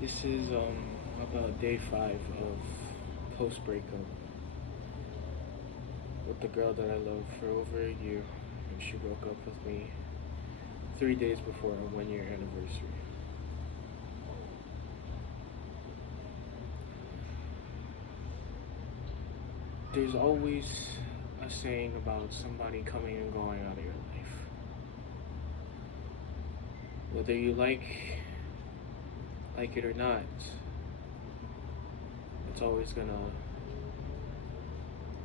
This is about day 5 of post breakup with the girl that I loved for over a year, and she broke up with me 3 days before our 1 year anniversary. There's always a saying about somebody coming and going out of your life. Whether you like it or not, it's always gonna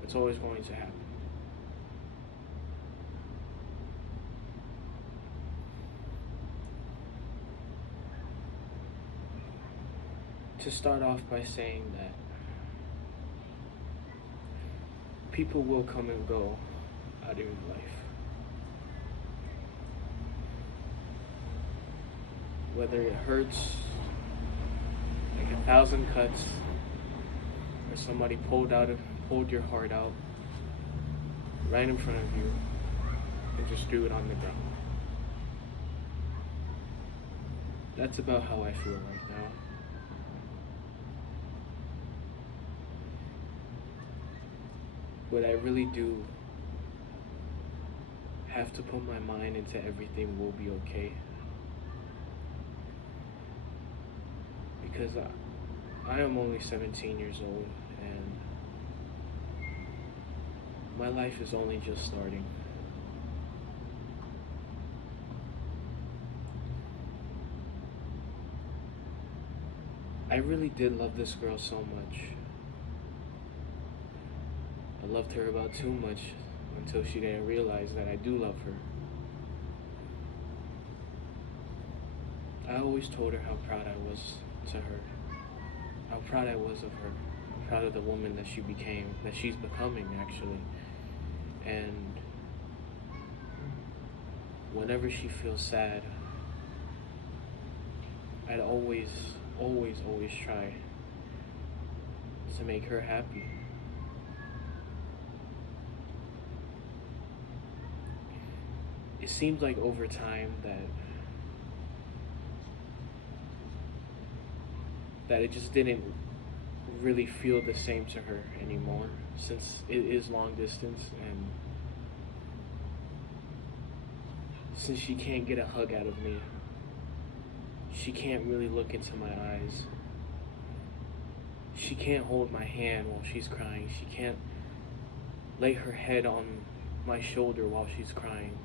it's always going to happen. To start off by saying that people will come and go out of your life. Whether it hurts like 1,000 cuts, or somebody pulled your heart out right in front of you and just threw it on the ground. That's about how I feel right now. But I really do have to put my mind into everything will be okay. Because I am only 17 years old and my life is only just starting. I really did love this girl so much. I loved her about too much until she didn't realize that I do love her. I always told her how proud I was to her, how proud I was of her, how proud of the woman that that she's becoming actually. And whenever she feels sad, I'd always try to make her happy. It seems like over time that it just didn't really feel the same to her anymore, since it is long distance, and since she can't get a hug out of me, she can't really look into my eyes. She can't hold my hand while she's crying. She can't lay her head on my shoulder while she's crying.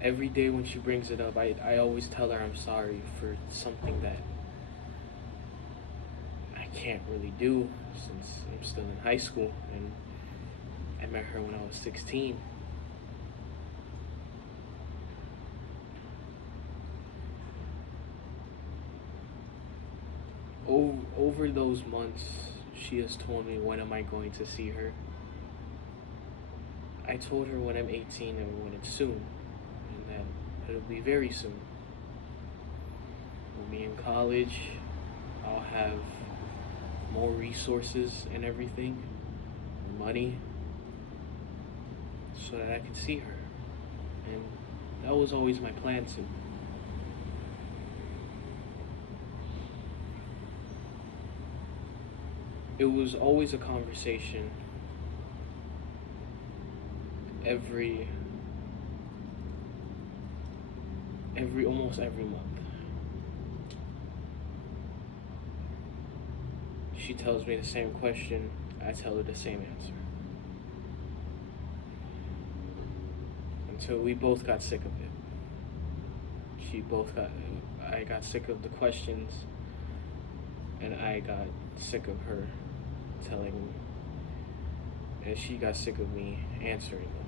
Every day when she brings it up, I always tell her I'm sorry for something that I can't really do since I'm still in high school and I met her when I was 16. Over those months, she has told me when am I going to see her. I told her when I'm 18 and when it's soon, and that it'll be very soon. We'll be in college, I'll have more resources and everything, money, so that I can see her. And that was always my plan to. It was always a conversation every almost every month. She tells me the same question, I tell her the same answer. Until we both got sick of it. I got sick of the questions, and I got sick of her telling me, and she got sick of me answering them.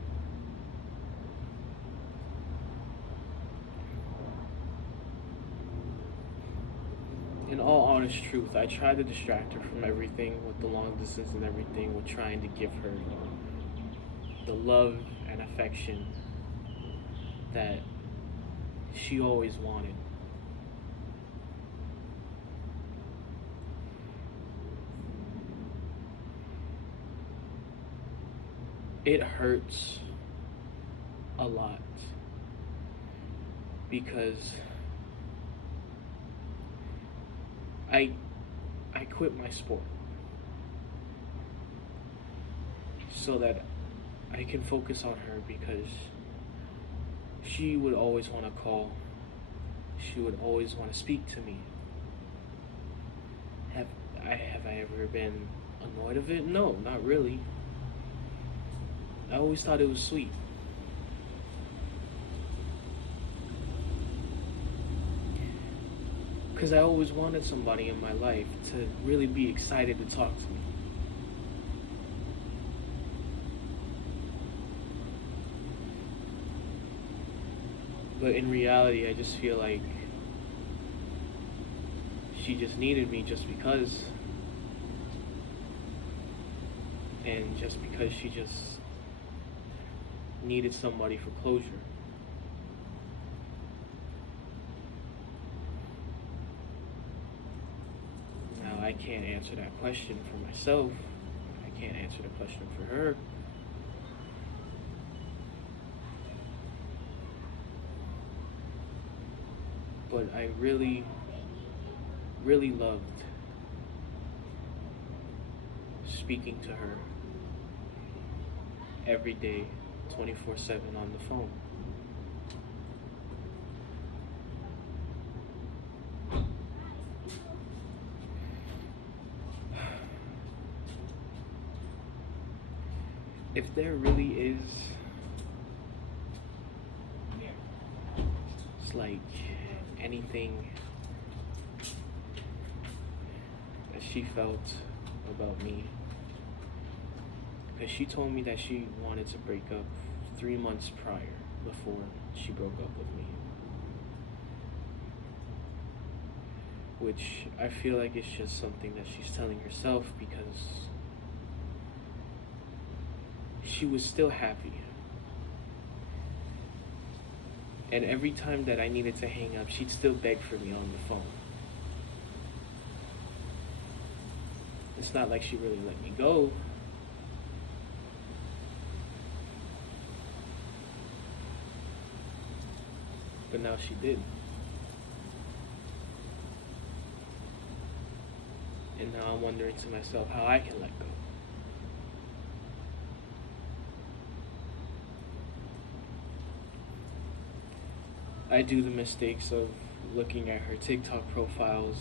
In all honest truth, I tried to distract her from everything with the long distance and everything, with trying to give her the love and affection that she always wanted. It hurts a lot because I I quit my sport so that I can focus on her because she would always want to call. She would always want to speak to me. Have have I ever been annoyed of it? No, not really. I always thought it was sweet. Because I always wanted somebody in my life to really be excited to talk to me. But in reality, I just feel like she just needed me just because. And just because she just needed somebody for closure. Now, I can't answer that question for myself. I can't answer the question for her. But I really, really loved speaking to her every day, 24/7 on the phone. If there really is, it's like anything that she felt about me, because she told me that she wanted to break up 3 months prior before she broke up with me. Which I feel like it's just something that she's telling herself because she was still happy. And every time that I needed to hang up, she'd still beg for me on the phone. It's not like she really let me go. But now she did. And now I'm wondering to myself how I can let go. I do the mistakes of looking at her TikTok profiles,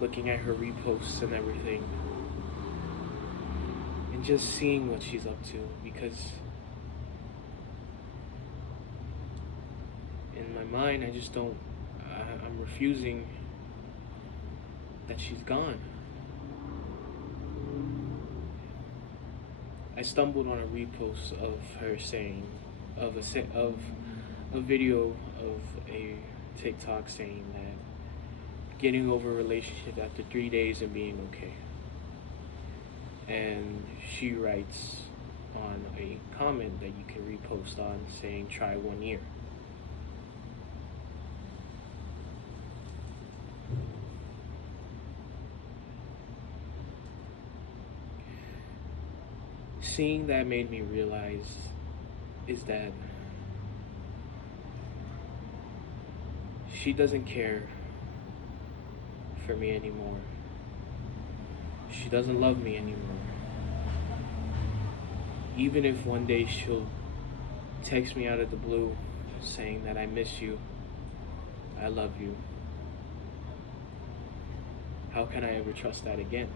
looking at her reposts and everything, and just seeing what she's up to, because in my mind, I'm refusing that she's gone. I stumbled on a repost of her saying, of a video of a TikTok saying that getting over a relationship after 3 days and being okay. And she writes on a comment that you can repost on saying try 1 year. Seeing that made me realize is that she doesn't care for me anymore. She doesn't love me anymore. Even if one day she'll text me out of the blue saying that I miss you, I love you, how can I ever trust that again?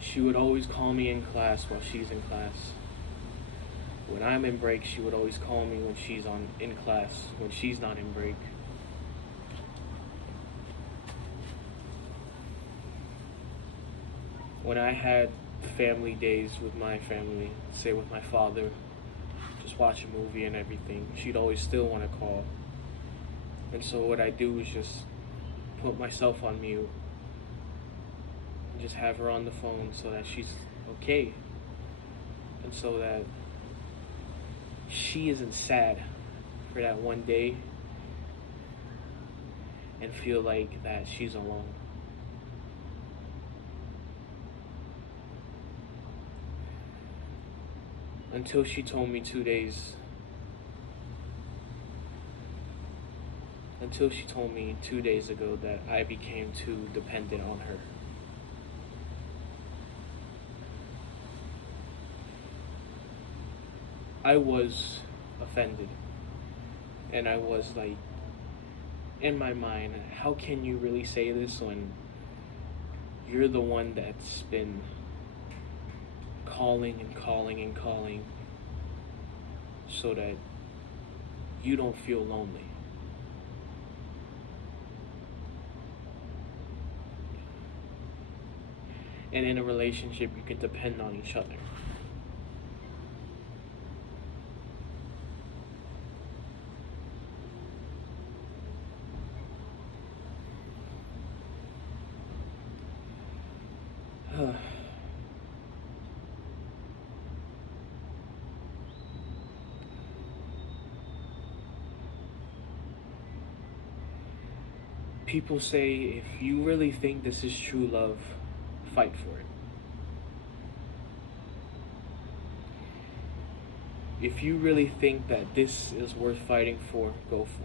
She would always call me in class while she's in class. When I'm in break, she would always call me when she's in class, when she's not in break. When I had family days with my family, say with my father, just watch a movie and everything, she'd always still want to call. And so what I do is just put myself on mute and just have her on the phone so that she's okay. And so that she isn't sad for that one day and feel like that she's alone. Until she told me 2 days. Until she told me 2 days ago that I became too dependent on her. I was offended. And I was like, in my mind, how can you really say this when you're the one that's been calling and calling and calling so that you don't feel lonely? And in a relationship, you can depend on each other. People say if you really think this is true love, fight for it. If you really think that this is worth fighting for, go for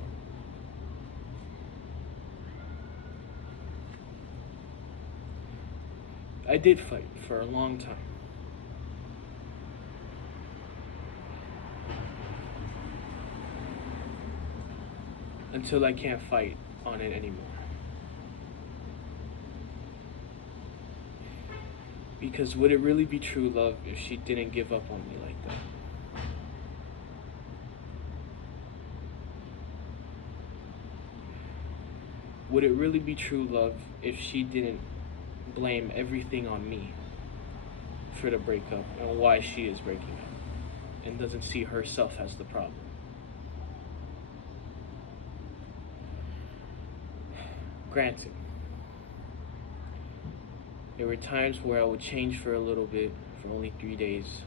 it. I did fight for a long time. Until I can't fight on it anymore. Because would it really be true love if she didn't give up on me like that? Would it really be true love if she didn't blame everything on me for the breakup and why she is breaking up and doesn't see herself as the problem? Granted, there were times where I would change for a little bit, for only 3 days,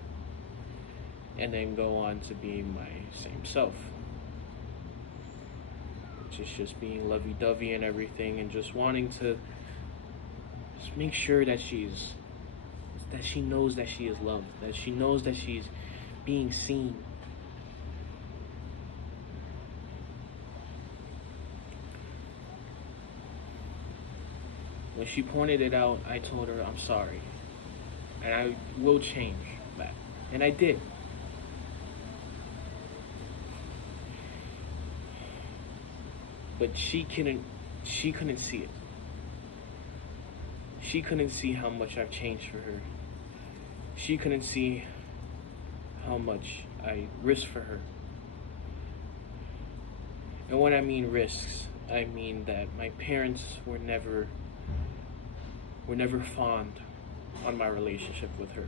and then go on to being my same self. Which is just being lovey-dovey and everything, and just wanting to just make sure that she knows that she is loved, that she knows that she's being seen. When she pointed it out, I told her I'm sorry. And I will change that. And I did. But she couldn't see it. She couldn't see how much I've changed for her. She couldn't see how much I risk for her. And when I mean risks, I mean that my parents were never fond on my relationship with her.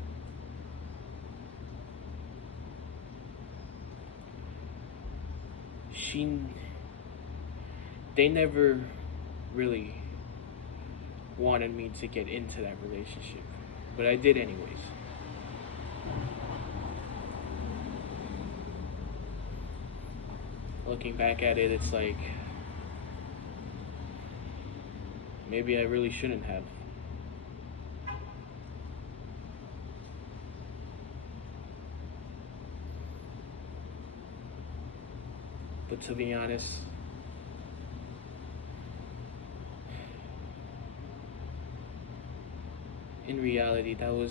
They never really wanted me to get into that relationship, but I did anyways. Looking back at it, it's like, maybe I really shouldn't have. But to be honest, in reality, that was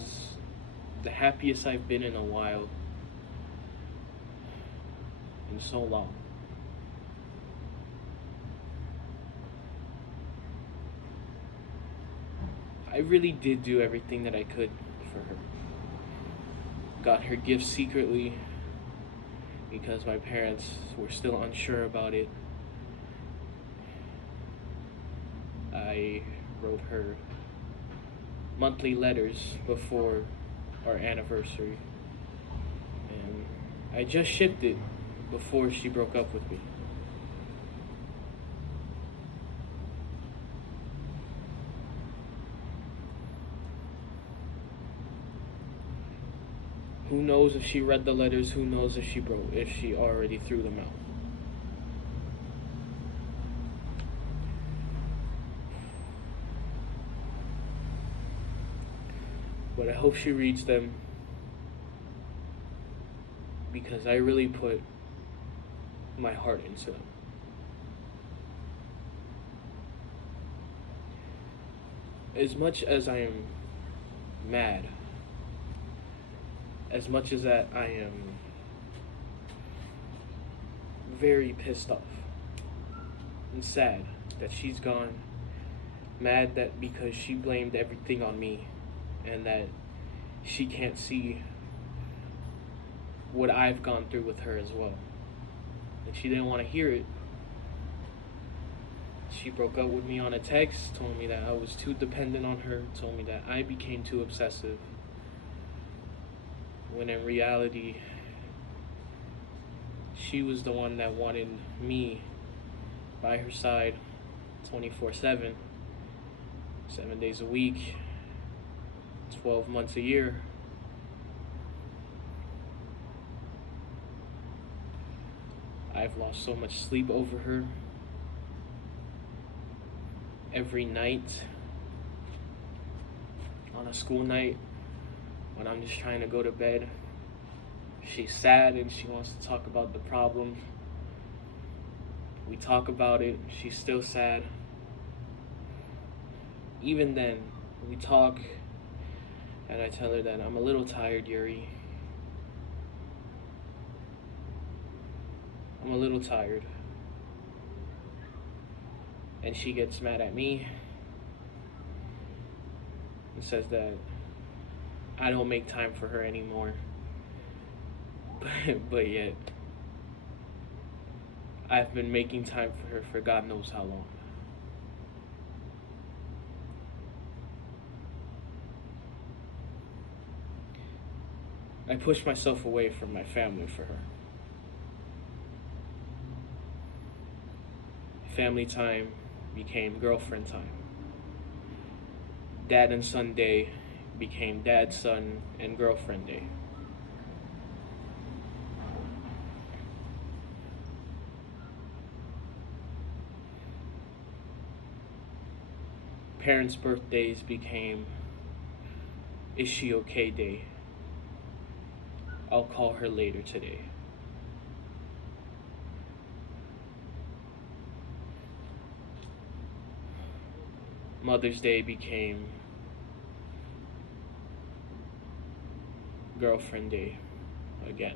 the happiest I've been in a while, in so long. I really did do everything that I could for her. Got her gifts secretly because my parents were still unsure about it. I wrote her monthly letters before our anniversary, and I just shipped it before she broke up with me. Who knows if she read the letters? Who knows if she already threw them out? But I hope she reads them, because I really put my heart into them. As much as I am mad, as much as that I am very pissed off and sad that she's gone, mad that because she blamed everything on me and that she can't see what I've gone through with her as well. And she didn't want to hear it. She broke up with me on a text, told me that I was too dependent on her, told me that I became too obsessive. When in reality, she was the one that wanted me by her side 24/7, 7 days a week, 12 months a year. I've lost so much sleep over her. Every night, on a school night, when I'm just trying to go to bed, she's sad and she wants to talk about the problem. We talk about it, she's still sad. Even then, we talk, and I tell her that I'm a little tired, Yuri. I'm a little tired. And she gets mad at me and says that I don't make time for her anymore. But yet, I've been making time for her for God knows how long. I pushed myself away from my family for her. Family time became girlfriend time. Dad and son day became dad, son, and girlfriend day. Parents' birthdays became is she okay day. I'll call her later today. Mother's Day became girlfriend day again.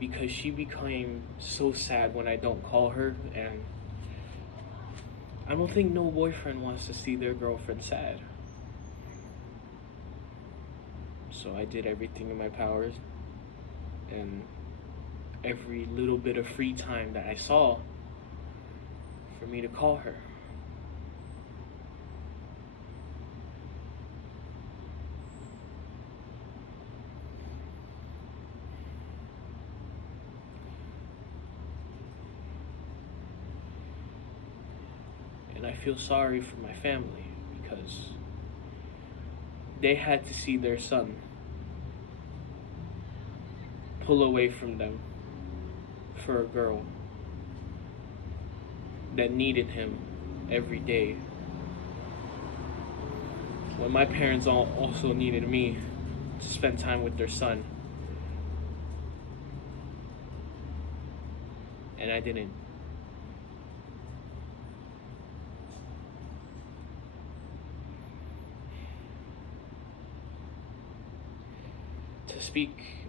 Because she became so sad when I don't call her, and I don't think no boyfriend wants to see their girlfriend sad. So I did everything in my powers, and every little bit of free time that I saw for me to call her. And I feel sorry for my family because they had to see their son pull away from them for a girl that needed him every day. When my parents also needed me to spend time with their son. And I didn't. To speak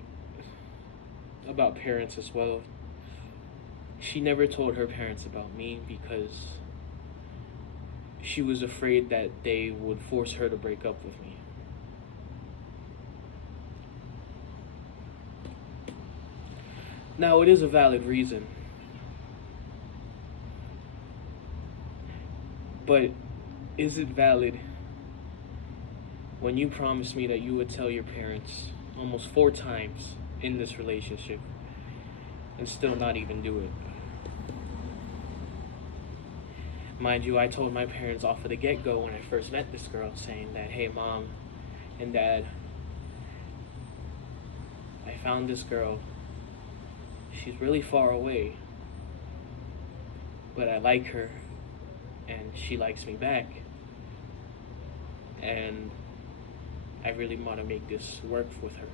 about parents as well, she never told her parents about me because she was afraid that they would force her to break up with me. Now, it is a valid reason, but is it valid when you promised me that you would tell your parents almost 4 times in this relationship and still not even do it? Mind you, I told my parents off of the get-go when I first met this girl, saying that, hey, Mom and Dad, I found this girl. She's really far away. but I like her and she likes me back. And I really want to make this work with her.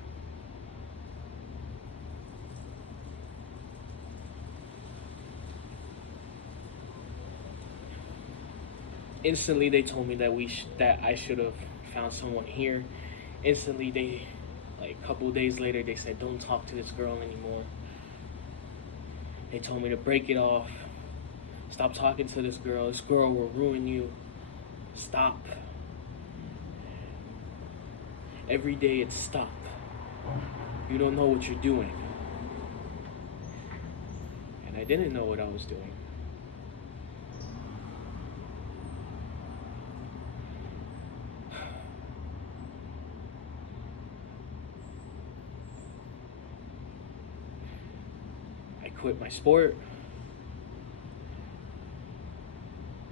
Instantly, they told me that that I should have found someone here. Instantly, like a couple of days later, they said, "Don't talk to this girl anymore." They told me to break it off. Stop talking to this girl. This girl will ruin you. Stop. Every day it's stop. You don't know what you're doing. And I didn't know what I was doing. I quit my sport.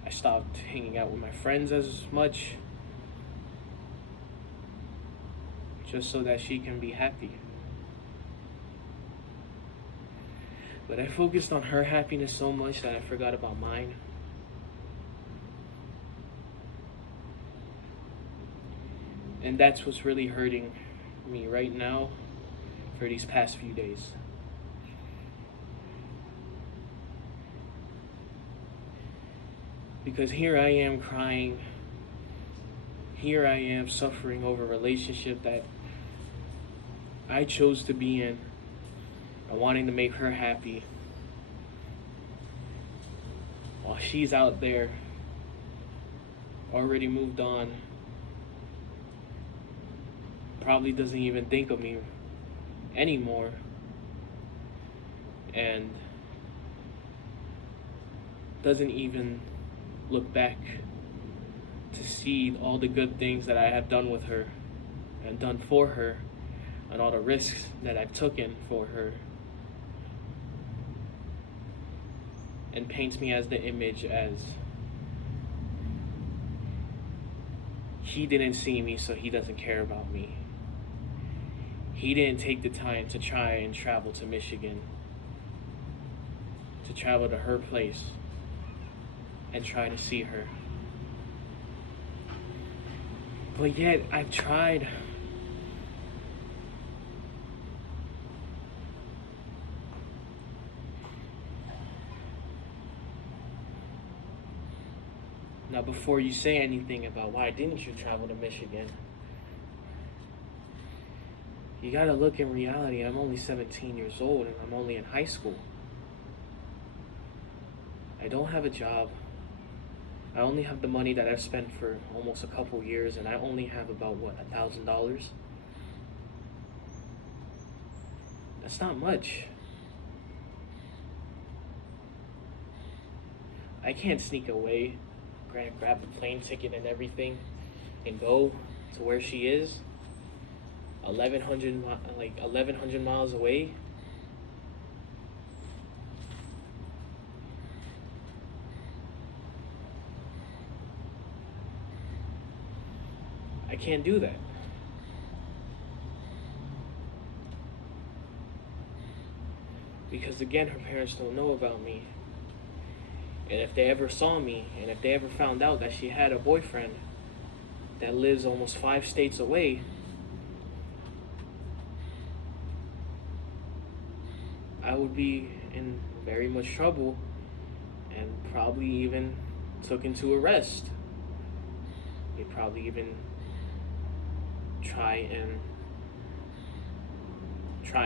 I stopped hanging out with my friends as much. Just so that she can be happy. But I focused on her happiness so much that I forgot about mine. And that's what's really hurting me right now for these past few days. Because here I am crying. Here I am suffering over a relationship that I chose to be in, and wanting to make her happy, while she's out there, already moved on, probably doesn't even think of me anymore, and doesn't even look back to see all the good things that I have done with her and done for her, and all the risks that I've taken for her, and paints me as the image as he didn't see me, so he doesn't care about me. He didn't take the time to try and travel to Michigan, to travel to her place and try to see her. But yet I've tried. Now, before you say anything about why didn't you travel to Michigan, you gotta look in reality. I'm only 17 years old and I'm only in high school. I don't have a job. I only have the money that I've spent for almost a couple years, and I only have about, what, $1,000? That's not much. I can't sneak away, grab the plane ticket and everything, and go to where she is, 1,100 miles away. I can't do that. Because again, her parents don't know about me. And if they ever saw me, and if they ever found out that she had a boyfriend that lives almost 5 states away, I would be in very much trouble and probably even took into arrest. They'd probably even try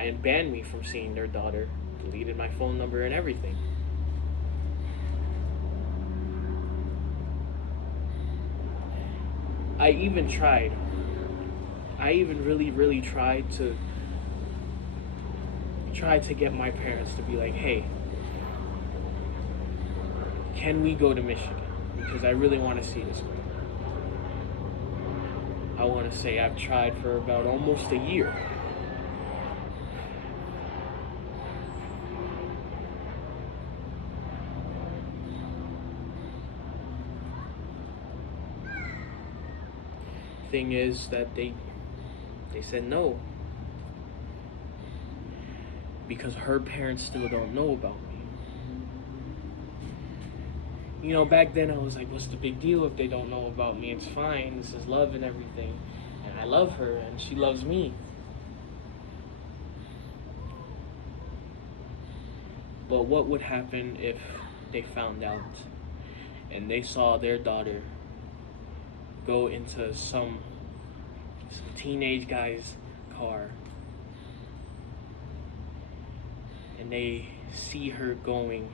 and ban me from seeing their daughter, deleted my phone number and everything. I even really tried to get my parents to be like, hey, can we go to Michigan? Because I really want to see this girl. I want to say I've tried for about almost a year. Thing is that they said no, because her parents still don't know about me. Back then I was like, what's the big deal if they don't know about me? It's fine. This is love and everything. And I love her and she loves me. But what would happen if they found out and they saw their daughter go into some teenage guy's car and they see her going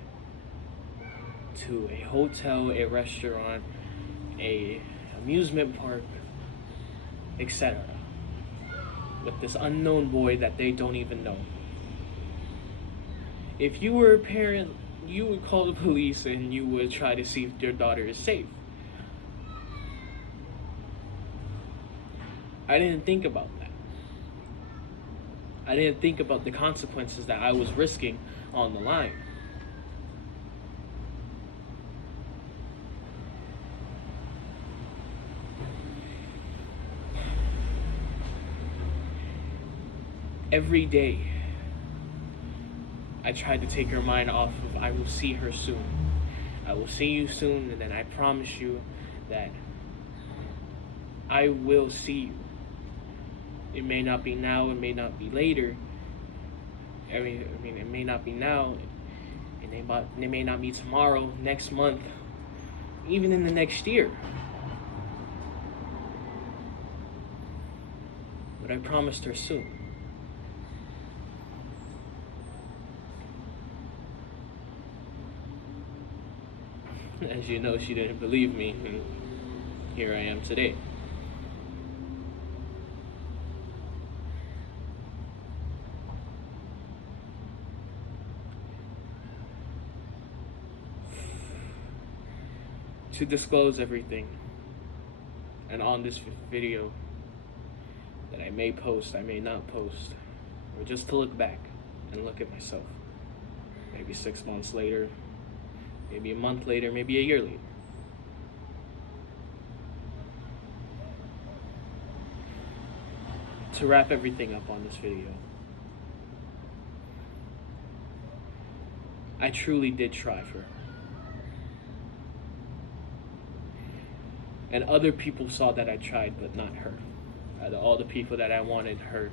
to a hotel, a restaurant, a amusement park, etc. with this unknown boy that they don't even know? If you were a parent, you would call the police and you would try to see if your daughter is safe. I didn't think about that. I didn't think about the consequences that I was risking on the line. Every day, I tried to take her mind off of, I will see her soon. I will see you soon, and then I promise you that I will see you. It may not be now, it may not be later. I mean, it may not be now, and it may not be tomorrow, next month, even in the next year. But I promised her soon. As you know, she didn't believe me, and here I am today. To disclose everything, and on this video that I may post, I may not post, or just to look back and look at myself, maybe 6 months later, maybe a month later, maybe a year later. To wrap everything up on this video, I truly did try for her. And other people saw that I tried, but not her. Out of all the people that I wanted her,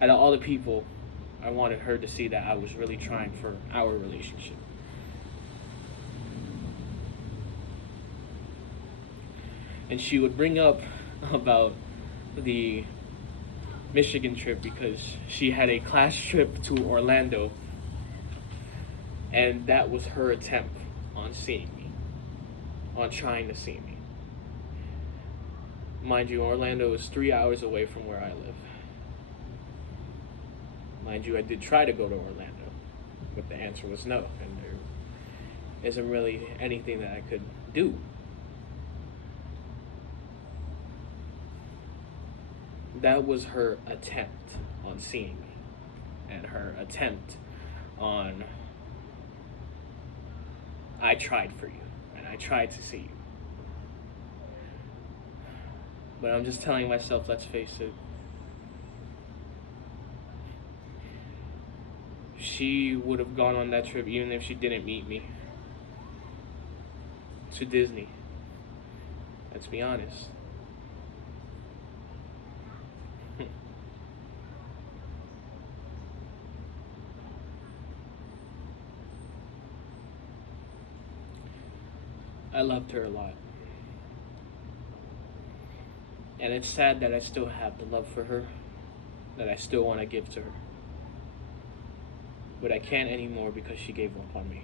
out of all the people, I wanted her to see that I was really trying for our relationship. And she would bring up about the Michigan trip because she had a class trip to Orlando, and that was her attempt on seeing me, on trying to see me. Mind you, Orlando is 3 hours away from where I live. Mind you, I did try to go to Orlando, but the answer was no, and there isn't really anything that I could do. That was her attempt on seeing me, and her attempt on, I tried for you, and I tried to see you. But I'm just telling myself, let's face it, she would have gone on that trip even if she didn't meet me, to Disney. Let's be honest. I loved her a lot. And it's sad that I still have the love for her, that I still want to give to her. But I can't anymore because she gave up on me.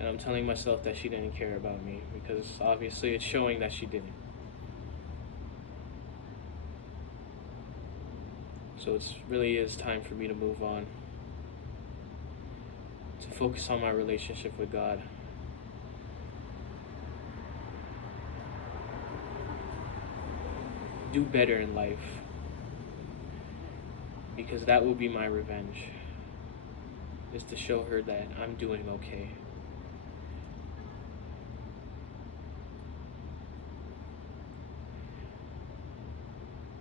And I'm telling myself that she didn't care about me because obviously it's showing that she didn't. So it really is time for me to move on, to focus on my relationship with God. Do better in life, because that will be my revenge, is to show her that I'm doing okay.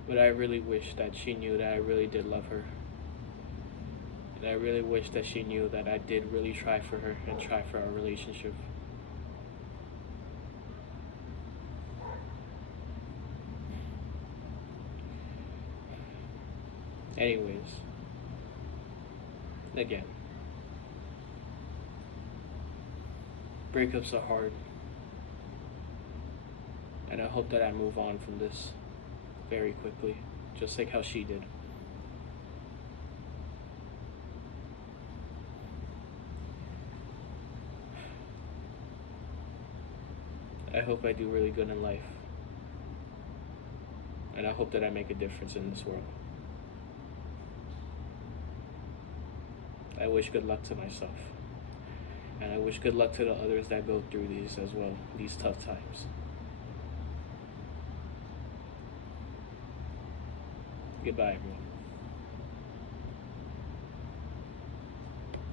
But I really wish that she knew that I really did love her. And I really wish that she knew that I did really try for her and try for our relationship. Anyways, again, breakups are hard. And I hope that I move on from this very quickly, just like how she did. I hope I do really good in life. And I hope that I make a difference in this world. I wish good luck to myself. And I wish good luck to the others that go through these as well, these tough times. Goodbye, everyone.